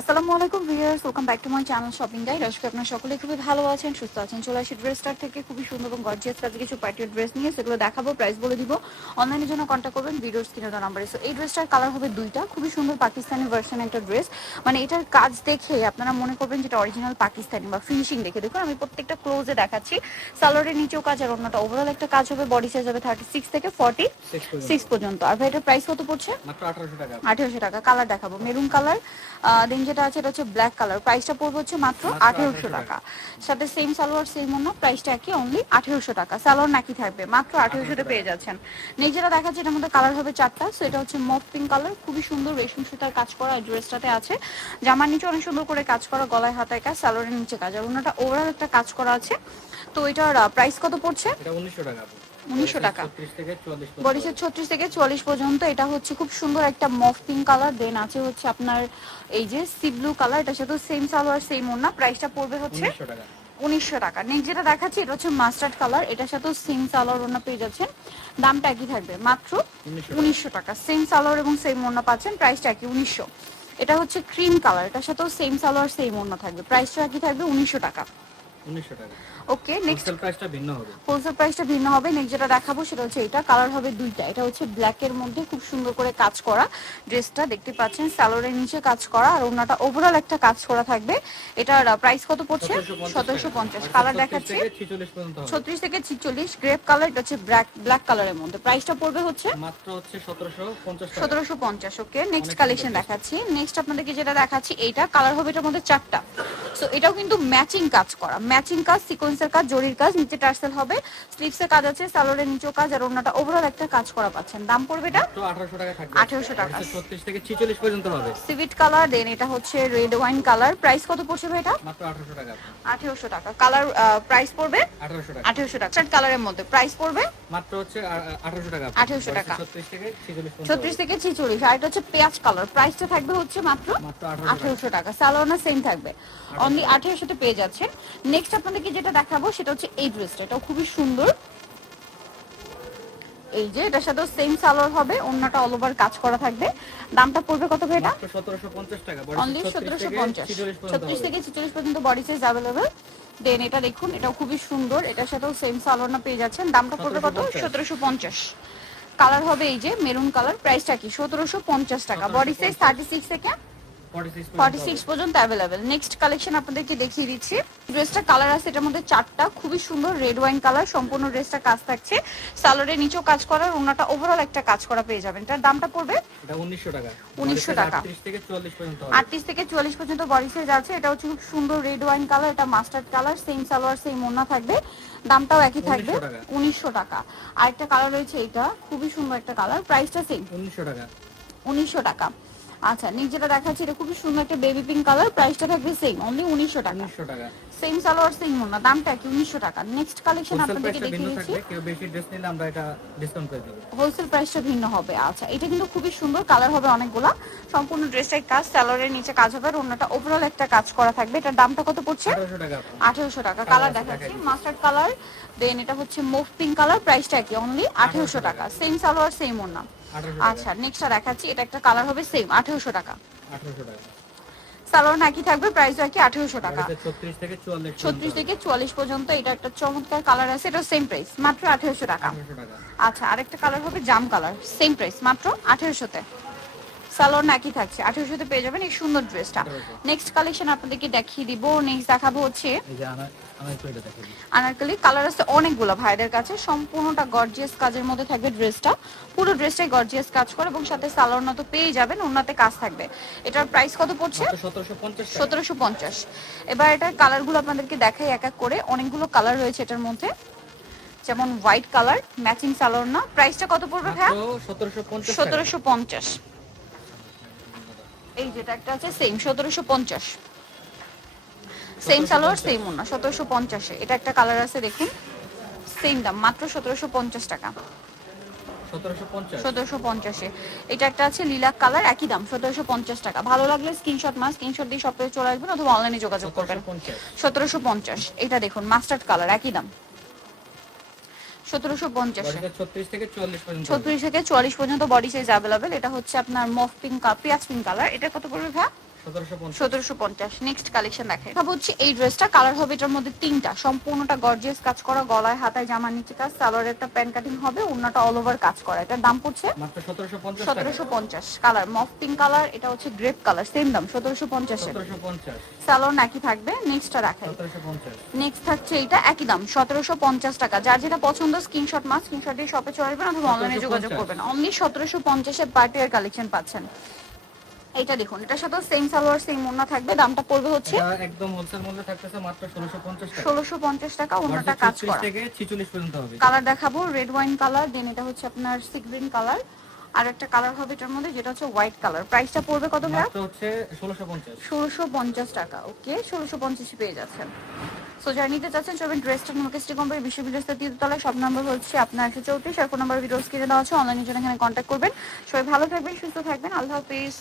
আসসালামু আলাইকুম viewers welcome back to my channel shopping guide আজকে আপনারা সকলে খুবই ভালো আছেন সুস্থ আছেন। চলে আসি ড্রেস স্টার থেকে খুবই সুন্দর এবং গর্জিয়াস কাজে কিছু পার্টির ড্রেস নিয়ে সেগুলো দেখাবো প্রাইস বলে দিব। অনলাইনের জন্য কন্ট্যাক্ট করবেন ভিডিওর স্ক্রিনে দেওয়া নাম্বারে সো এই ড্রেসটার কালার হবে দুইটা খুবই সুন্দর পাকিস্তানি ভার্সন একটা ড্রেস মানে এটার কাজ দেখে আপনারা মনে করবেন যেটা অরিজিনাল পাকিস্তানি বা ফিনিশিং দেখে। দেখুন আমি প্রত্যেকটা ক্লোজে দেখাচ্ছি। সালোয়ারের নিচেও কাজ আর অন্যটা ওভারঅল একটা কাজ হবে বডি সাইজ হবে থার্টি সিক্স থেকে ফর্টি সিক্স পর্যন্ত। আর ভাই এটার প্রাইস কত পড়ছে? আঠারোশো টাকা। আঠেরোশো টাকা। কালার দেখাবো। মেরুন কালার দেন যেটা আছে এটা হচ্ছে ব্ল্যাক কালার প্রাইসটা পড়বে হচ্ছে মাত্র আঠেরোশো 1800 টাকা। সাথে সেম সালোয়ার সেম অন্য প্রাইসটা একই অনলি আঠেরোশো টাকা। সালোয়ার নাকি থাকবে মাত্র আঠেরোশোতে পেয়ে যাচ্ছেন। যেটা দেখাচ্ছে এটার মধ্যে কালার হবে চারটা। সো এটা হচ্ছে মফ পিঙ্ক কালার খুবই সুন্দর রেশম সুতার কাজ করা ড্রেসটাতে আছে। জামার নিচে অনেক সুন্দর করে কাজ করা গলায় হাতায় কাজ সালোয়ারের নিচে কাজ। আর ওনাটা ওভারঅল একটা কাজ করা আছে। তো এটার প্রাইস কত পড়ছে? এটা উনিশশো টাকা উনিশশো টাকা। বডিসের ছত্রিশ থেকে চুয়াল্লিশ পর্যন্ত এটা হচ্ছে খুব সুন্দর একটা মফ পিঙ্ক কালার দেন আছে হচ্ছে আপনার এই যে সি ব্লু কালার এটার সাথে সেম সালোয়ার সেম ওনা প্রাইসটা পড়বে হচ্ছে উনিশশো টাকা। নেক্সট যেটা দেখাচ্ছি এটা হচ্ছে মাস্টার্ড কালার এটার সাথেও সেম সালোয়ার ওনা পেয়ে যাচ্ছেন। দামটা একই থাকবে মাত্র উনিশশো উনিশশো টাকা। সেম সালোয়ার এবং সেম ওনা পাচ্ছেন প্রাইসটা একই উনিশশো। এটা হচ্ছে ক্রিম কালার এটার সাথেও সেম সালোয়ার সেম ওনা থাকবে প্রাইসটা একই থাকবে উনিশশো টাকা। ওকে নেক্সট প্রাইসটা ভিন্ন হবে। হোলসেল প্রাইসটা ভিন্ন হবে। নেক্সট যেটা দেখাবো সেটা হচ্ছে এটা কালার হবে দুইটা। এটা হচ্ছে ব্ল্যাক এর মধ্যে খুব সুন্দর করে কাজ করা ড্রেসটা দেখতে পাচ্ছেন স্যালোরের নিচে কাজ করা আর ওনাটা ওভারঅল একটা কাজ করা থাকবে। এটার প্রাইস কত পড়ছে? সতেরোশো পঞ্চাশ কালার দেখাচ্ছে। ছিচল্লিশ পর্যন্ত হবে। ছত্রিশ থেকে ছিচল্লিশ গ্রেপ কালার এটা হচ্ছে ব্ল্যাক ব্ল্যাক কালারের মধ্যে। প্রাইসটা পড়বে হচ্ছে মাত্র হচ্ছে সতেরোশো পঞ্চাশ টাকা। সতেরোশো পঞ্চাশ ওকে নেক্সট কালেকশন দেখাচ্ছি। নেক্সট আপনাদেরকে যেটা দেখাচ্ছি এইটা কালার হবে এটার মধ্যে চারটা। সো এটাও কিন্তু ম্যাচিং কাজ করা। ম্যাচিং কাজ সিকোয়েন্সের কাজ জরির কাজ নিচে টার্সেল হবে। স্লিভসের কাজ আছে সালোয়ারের নিচেও কাজ আর ওনাটা ওভারঅল একটা কাজ করা পাচ্ছেন। দাম পড়বে এটা? মাত্র আঠারোশো টাকা থাকবে। 1800 টাকা। ছত্রিশ থেকে ছিচল্লিশ পর্যন্ত হবে। সিভিট কালার দেন এটা হচ্ছে রেড ওয়াইন কালার প্রাইস কত পড়ছে ভাই এটা? মাত্র আঠারোশো টাকা। আঠেরোশো টাকা। কালার প্রাইস পড়বে? আঠারোশো টাকা। আঠেরোশো টাকা। শার্ট কালারের মধ্যে। প্রাইস পড়বে? মাত্র হচ্ছে আঠারোশো টাকা। 1800 টাকা। ছত্রিশ থেকে ছিচল্লিশ পর্যন্ত ছত্রিশ থেকে ছিচল্লিশ। আর এটা হচ্ছে পেঁয়াজ কালার প্রাইসটা থাকবে হচ্ছে মাত্র হবে। মাত্র আঠারোশো টাকা। আঠেরোশো টাকা। সালোয়ার সেম থাকবে। অনলি আঠেরোশোতে পেয়ে যাচ্ছেন। নেক্সট আপনাদেরকে যেটা দেখাবো সেটা হচ্ছে এই ড্রেসটা। এটাও খুবই সুন্দর। এই যে এটার সাথেও সেম সালোয়ার হবে অন্যটা অল ওভার কাজ করা থাকবে। দামটা পড়বে কত ভাই এটা? মাত্র সতেরোশো পঞ্চাশ টাকা অনলি ছত্রিশ সতেরোশো থেকে পঞ্চাশ। ছিচল্লিশ পর্যন্ত বডি সাইজ অ্যাভেলেবেল দেন এটা দেখুন এটাও খুবই সুন্দর। এটার সাথেও সেম সালোয়ার না পেয়ে যাচ্ছেন। দামটা পড়বে কত? 1750 সতেরোশো পঞ্চাশ। কালার হবে এই যে মেরুন কালার প্রাইসটা কি? সতেরোশো পঞ্চাশ টাকা। বডি সাইজ থার্টি সিক্স থেকে ফর্টি সিক্স ফর্টি সিক্স পর্যন্ত অ্যাভেলেবেল নেক্সট কালেকশন আপনাদেরকে দেখিয়ে দিচ্ছি। ড্রেসটা কালার আছে এটার মধ্যে চারটা খুবই সুন্দর রেড ওয়াইন কালার সম্পূর্ণ ড্রেসটা কাজ থাকছে। সালোয়ারের নিচেও কাজ ওনাটা ওভারঅল একটা কাজ করা পেয়ে যাবেন। এটার দামটা পড়বে? এটা টাকা। 1900 থেকে চুয়াল্লিশ পর্যন্ত হবে। আটত্রিশ থেকে চুয়াল্লিশ পর্যন্ত বডি সাইজ আছে এটা হচ্ছে খুব সুন্দর রেড ওয়াইন কালার এটা mustard colour same salwar same ওনা থাকবে। দামটাও একই থাকবে। 1900 টাকা। টাকা। আরেকটা কালার রয়েছে এটা খুবই সুন্দর একটা কালার প্রাইসটা সেম উনিশশো টাকা। উনিশশো টাকা। আচ্ছা নিচেটা দেখাচ্ছি এটা খুবই সুন্দর একটা বেবি পিঙ্ক কালার প্রাইসটা থাকবে সেম অনলি উনিশশো টাকা। উনিশশো টাকা। সেম সালোয়ার সেম ওনা দামটা কি উনিশশো টাকা। নেক্সট কালেকশন আপনাদেরকে দেখিয়ে দিচ্ছি। কেউ বেশি ড্রেস নিলে আমরা এটা ডিসকাউন্ট করে দেবো। হোলসেল প্রাইসটা ভিন্ন হবে আচ্ছা এটা কিন্তু খুবই সুন্দর কালার হবে অনেকগুলা। সম্পূর্ণ ড্রেসটাই কাজ সালোয়ারের নিচে কাজ হবে আর অন্যটা ওভারঅল একটা কাজ করা থাকবে। এটার দামটা কত পড়ছে? আঠারোশো টাকা। আঠেরোশো টাকা কালার দেখাচ্ছি মাস্টার্ড কালার দেন এটা হচ্ছে মুভ পিঙ্ক কালার প্রাইসটা কি অনলি আঠেরোশো টাকা। সেম সালোয়ার সেম আঠারোশো আচ্ছা নেক্সটটা দেখাচ্ছি। এটা একটা কালার হবে সেম আঠেরোশো টাকা। আঠারোশো টাকা। সালোয়ার নাকি থাকবে প্রাইসও একই আঠেরোশো টাকা। ছত্রিশ থেকে চুয়াল্লিশ পর্যন্ত। এটা একটা চমৎকার কালার আছে এটা সেম প্রাইস মাত্র আঠারোশো টাকা। আচ্ছা আরেকটা কালার হবে জাম কালার সেম প্রাইস মাত্র আঠেরোশোতে। সালোয়ার নাকি থাকছে। আঠেরোশোতে পেয়ে যাবেন এই সুন্দর ড্রেসটা 1800 নেক্সট কালেকশন আপনাদেরকে দেখিয়ে দিব। নেক্সট দেখাবো হচ্ছে আনারকলি। কালার আছে অনেকগুলো ভাইদের কাছে। সম্পূর্ণটা গর্জিয়াস কাজের মধ্যে থাকবে ড্রেসটা পুরো ড্রেসটাই গর্জিয়াস কাজ করে এবং সাথে সালোয়ার তো পেয়ে যাবেন ওনাতে কাজ থাকবে। এটার প্রাইস কত পড়ছে? সতেরোশো পঞ্চাশ এবার এটার কালারগুলো আপনাদেরকে দেখাই এক এক করে। অনেকগুলো কালার রয়েছে এটার মধ্যে। যেমন হোয়াইট কালার ম্যাচিং সালোয়ার না। প্রাইসটা কত পড়বে টাকা। সতেরোশো পঞ্চাশ। এই যেটা একটা আছে সেম সতেরোশো পঞ্চাশ। সেম সালোয়ার সেম ওনা সতেরোশো পঞ্চাশে। এটা একটা কালার আছে দেখুন। সেম দাম মাত্র সতেরোশো পঞ্চাশ টাকা। সতেরোশো পঞ্চাশে। এটা একটা আছে লিলাক কালার একই দাম সতেরোশো পঞ্চাশ টাকা। ভালো লাগলে স্ক্রিনশট মাস স্ক্রিনশট দিয়ে শপে চলে আসবেন অথবা অনলাইনে যোগাযোগ করবেন। সতেরোশো পঞ্চাশ। এটা দেখুন মাস্টার্ড কালার একই দাম। সতেরোশো পঞ্চাশ। ছত্রিশ থেকে চুয়াল্লিশ পর্যন্ত। ছত্রিশ থেকে চুয়াল্লিশ পর্যন্ত বডি সাইজ অ্যাভেলেবেল এটা হচ্ছে আপনার মফ পিঙ্ক পিয়াজ পিঙ্ক কালার এটা কত পড়বে ভাই? সতেরোশো পঞ্চাশ। সতেরোশো পঞ্চাশ। নেক্সট কালেকশন দেখে খাব হচ্ছে এই ড্রেসটা কালার হবে এটার মধ্যে তিনটা। সম্পূর্ণটা গর্জিয়াস কাজ করা গলায় হাতায় জামার নিচে কাজ সালোয়ার একটা প্যান্ট কাটিং হবে অন্যটা অল ওভার কাজ করা। এটার দাম পড়ছে মাত্র সতেরোশো পঞ্চাশ সতেরোশো পঞ্চাশ। কালার মফ পিঙ্ক কালার এটা হচ্ছে গ্রেপ কালার সেম দাম সতেরোশো পঞ্চাশের। সতেরোশো পঞ্চাশ। সালোয়ার নাকি থাকবে? নেক্সটটা পঞ্চাশ। নেক্সট থাকছে এটা একই দাম সতেরোশো পঞ্চাশ টাকা। যার যেটা পছন্দ স্ক্রিনশট মাস স্ক্রিনশট দিয়ে শপে চলে আসবেন অথবা অনলাইনে 1750 যোগাযোগ করবেন। অনলি সতেরোশো পঞ্চাশের পার্টিয়ার কালেকশন পাচ্ছেন। এটা দেখুন এটার সাথে সেম সালোয়ার সেম ওন্না থাকবে দামটা পড়বে হচ্ছে এটা একদম হোলসেল মূল্যে থাকতেছে মাত্র ষোলোশো পঞ্চাশ টাকা। ষোলোশো পঞ্চাশ টাকা ওন্নাটা কাজ 36 করা থেকে ছিচল্লিশ পর্যন্ত হবে। কালার দেখাবো রেড ওয়াইন কালার দেন এটা হচ্ছে আপনার সি গ্রিন কালার আর একটা কালার হবে এটার মধ্যে যেটা হচ্ছে হোয়াইট কালার প্রাইসটা পড়বে কত ভাইয়া? মাত্র হচ্ছে ষোলোশো পঞ্চাশ। ষোলোশো পঞ্চাশ টাকা ওকে ষোলোশো পঞ্চাশে পেয়ে যাচ্ছেন। সো যারা নিতে চাচ্ছেন সবাই ড্রেসটা মুকেশটি কোম্পানি বিশ্ব বিদেশটা তলায় সব নাম্বার হচ্ছে আপনার একশো চৌত্রিশ। আর ফোন নাম্বার ভিডিওস কিনে দেওয়া আছে অনলাইনের জন্য এখানে কন্ট্যাক্ট করবেন। সবাই ভালো থাকবেন সুস্থ থাকবেন। আল্লাহ হাফিজ।